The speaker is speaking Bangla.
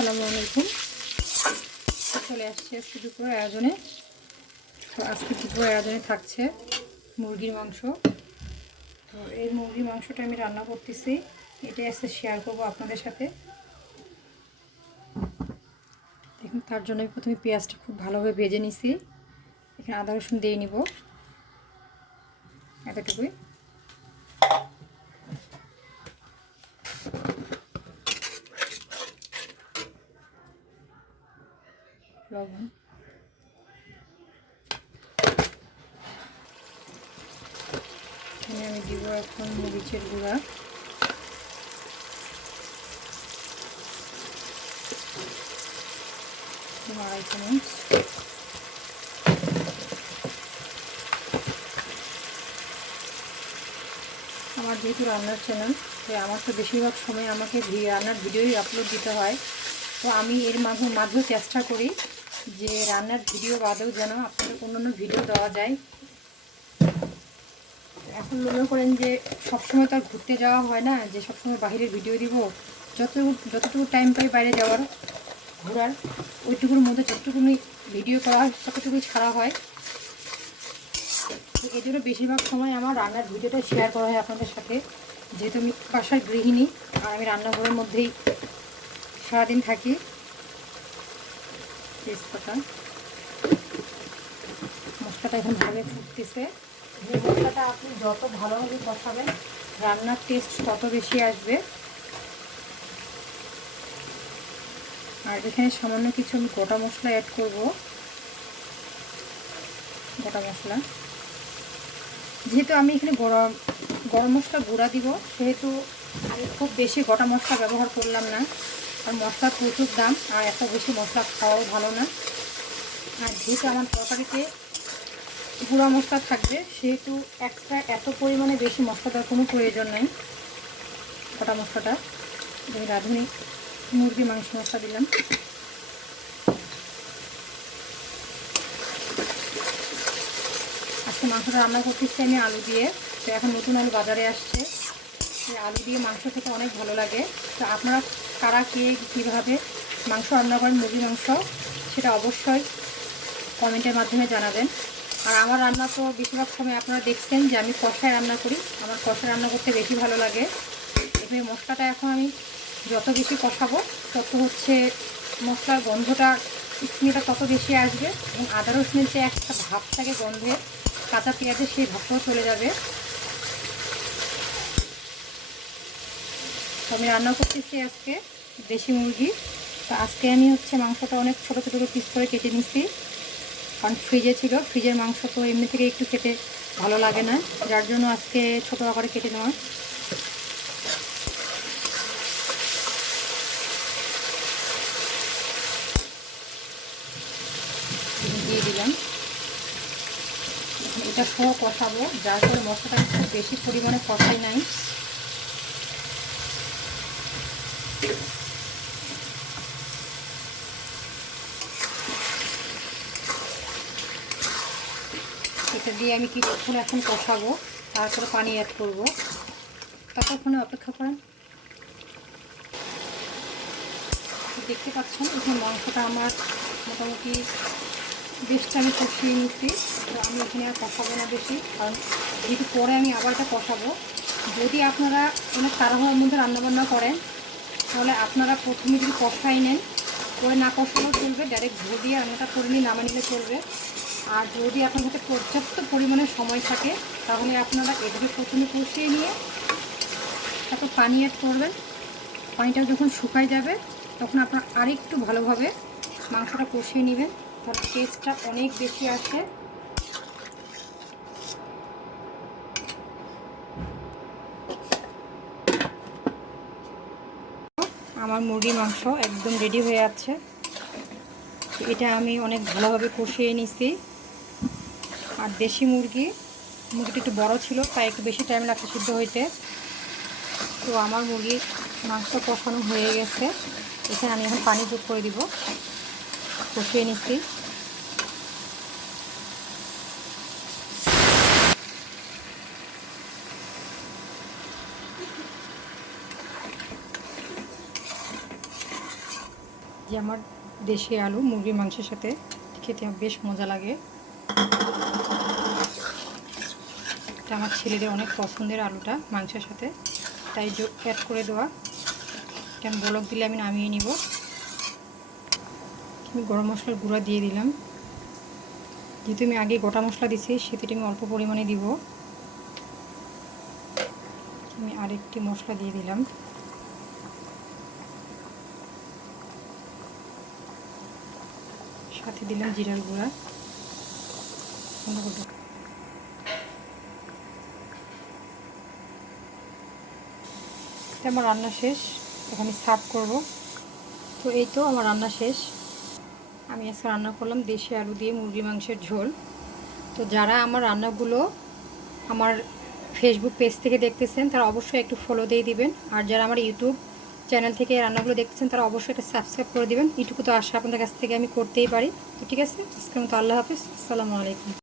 আসসালামু আলাইকুম। চলে আসছে আজকে দুপুরের আয়োজনে। তো আজকে দুপুরের আয়োজনে থাকছে মুরগির মাংস। তো এই মুরগির মাংসটা আমি রান্না করতেছি, এটাই আজকে শেয়ার করবো আপনাদের সাথে। দেখুন, তার জন্য আমি প্রথমে পেঁয়াজটা খুব ভালোভাবে ভেজে নিছি। এখানে আদা রসুন দিয়ে নিব এতটুকুই। লবণ, এখানে আমি দিব এখন মরিচের গুঁড়া, আড়াই চামচ। আমার যেহেতু রান্নার চ্যানেল, তো আমার তো বেশিরভাগ সময় আমাকে রান্নার ভিডিওই আপলোড দিতে হয়। তো আমি এর মাঝেও চেষ্টা করি যে রান্নার ভিডিও বাদেও যেন আপনাদের অন্যান্য ভিডিও দেওয়া যায়। এখন মনে করেন যে সবসময় তো আর ঘুরতে যাওয়া হয় না, যে সবসময় বাইরের ভিডিও দিব। যতটুকু টাইম পাই বাইরে যাওয়ার, ঘোরার, ওইটুকুর মধ্যে যতটুকুনি ভিডিও করা হয় ততটুকুই ছাড়া হয়। তো এই জন্য বেশিরভাগ সময় আমার রান্নার ভিডিওটা শেয়ার করা হয় আপনাদের সাথে, যেহেতু আমি বাসার গৃহিণী আর আমি রান্নাঘরের মধ্যেই সারাদিন থাকি। তেজপাতা, মশলাটা এখন ভালো ফুটতেছে। যে মশলাটা আপনি যত ভালোভাবে কষাবেন রান্নার টেস্ট তত বেশি আসবে। আর এখানে সামান্য কিছু আমি গোটা মশলা অ্যাড করব। গোটা মশলা, যেহেতু আমি এখানে গরম মশলা গুঁড়া দিব, সেহেতু আমি খুব বেশি গোটা মশলা ব্যবহার করলাম না। আর মশলার প্রচুর দাম, আর এত বেশি মশলা খাওয়াও ভালো না। আর যেহেতু আমার তরকারিতে গুঁড়া মশলা থাকবে, সেহেতু এক্সট্রা এত পরিমাণে বেশি মশলা দেওয়ার কোনো প্রয়োজন নেই। গোটা মশলাটা আমি রাঁধুনি মুরগি মাংস মশলা দিলাম। আজকে মাংসটা রান্না করতেছি আমি আলু দিয়ে। তো এখন নতুন আলু বাজারে আসছে, আলু দিয়ে মাংস খেতে অনেক ভালো লাগে। তো আপনারা কারা কে কীভাবে মাংস রান্না করেন, মুরগি মাংস, সেটা অবশ্যই কমেন্টের মাধ্যমে জানাবেন। আর আমার রান্না তো বেশিরভাগ সময় আপনারা দেখছেন যে আমি কষায় রান্না করি। আমার কষায় রান্না করতে বেশি ভালো লাগে। এখানে মশলাটা এখন আমি যত বেশি কষাবো তত মশলার গন্ধটা, স্মেলটা তত বেশি আসবে, এবং আদা রসুনের যে একটা ভাব থাকে গন্ধে, কাঁচা পেঁয়াজের সেই ভাবটাও চলে যাবে। তো আমি রান্না করতেছি আজকে দেশি মুরগি। তো আজকে আমি মাংসটা অনেক ছোটো ছোটো করে পিস করে কেটে নিচ্ছি, কারণ ফ্রিজে ছিল। ফ্রিজের মাংস তো এমনি থেকে একটু খেতে ভালো লাগে না, যার জন্য আজকে ছোটো আকারে কেটে নেওয়া। দিয়ে দিলাম, এটা সহ কষাবো, যার ফলে মশলাটা খুব বেশি পরিমাণে কষাই নাই। এটা দিয়ে আমি কিছুক্ষণ এখন কষাবো, তারপরে পানি অ্যাড করবো। ততক্ষণে অপেক্ষা করেন। দেখতে পাচ্ছেন এখানে মাংসটা আমার মোটামুটি বেশটা আমি কষিয়ে নিচ্ছি। তো আমি এখানে আর কষাবো না বেশি, কারণ যেহেতু পরে আমি আবার এটা কষাবো। যদি আপনারা অনেক তাড়াহুড়োর মধ্যে রান্নাবান্না করেন, তাহলে আপনারা প্রথমে যদি কষাই নেন, পরে না কষালেও চলবে, ডাইরেক্ট ঝোল দিয়ে রান্নাটা করে নিয়ে নামা নিলে চলবে। আর যদি আপনার কাছে পর্যাপ্ত পরিমাণে সময় থাকে, তাহলে আপনারা এভাবে প্রথমে কষিয়ে নিয়ে তারপর পানি অ্যাড করবেন। পানিটা যখন শুকায় যাবে, তখন আপনারা আরেকটু ভালোভাবে মাংসটা কষিয়ে নেবেন, তাহলে টেস্টটা অনেক বেশি আসে। আমার মুরগির মাংস একদম রেডি হয়ে আছে। এটা আমি অনেক ভালোভাবে কষিয়ে নিছি। আর দেশি মুরগিটা একটু বড় ছিল, তাই একটু বেশি টাইম লাগছে সিদ্ধ হইতে। তো আমার মুরগির মাংস কষানো হয়ে গেছে। এখানে আমি এখন পানি যোগ করে দিব। কষিয়ে নিচ্ছি। যে আমার দেশি আলু মুরগির মাংসের সাথে খেতে বেশ মজা লাগে। এটা আমার ছেলেদের অনেক পছন্দের আলুটা মাংসের সাথে, তাই অ্যাড করে দেওয়া। এটা আমি বলক দিলে আমি নামিয়ে নিব। আমি গরম মশলার গুঁড়া দিয়ে দিলাম। যেহেতু আমি আগে গোটা মশলা দিছি সেটা আমি অল্প পরিমাণে দিব। আমি আরেকটি মশলা দিয়ে দিলাম। সাথে দিলাম জিরার গুঁড়া। আমার রান্না শেষ, এখন আমি সার্ভ করব। তো এই তো আমার রান্না শেষ। আমি আজকে রান্না করলাম দেশি আলু দিয়ে মুরগি মাংসের ঝোল। তো যারা আমার রান্নাগুলো আমার ফেসবুক পেজ থেকে দেখতেছেন তারা অবশ্যই একটু ফলো দিয়ে দিবেন, আর যারা আমার ইউটিউব চ্যানেল থেকে রান্নাগুলো দেখতেছেন তারা অবশ্যই একটা সাবস্ক্রাইব করে দিবেন। এইটুকু তো আশা আপনাদের কাছ থেকে আমি করতেই পারি। তো ঠিক আছে, আজকের মতো আল্লাহ হাফিজ, আসসালামু আলাইকুম।